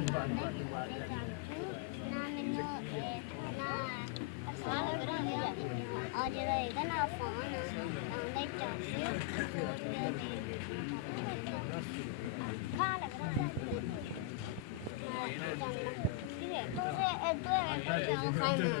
ਨਾ ਮੈਨੂੰ ਨਾ ਸਾਲ ਕਰਾਂਗੇ ਆ ਜਿਹੜਾ ਇਹਦਾ ਨਾ ਫੋਨ ਆਉਂਦਾ ਚਾਚੀ ਖਾ ਲੱਗਦਾ ਤੁਸੀਂ ਇਹ ਦੋ ਖਾਣਾ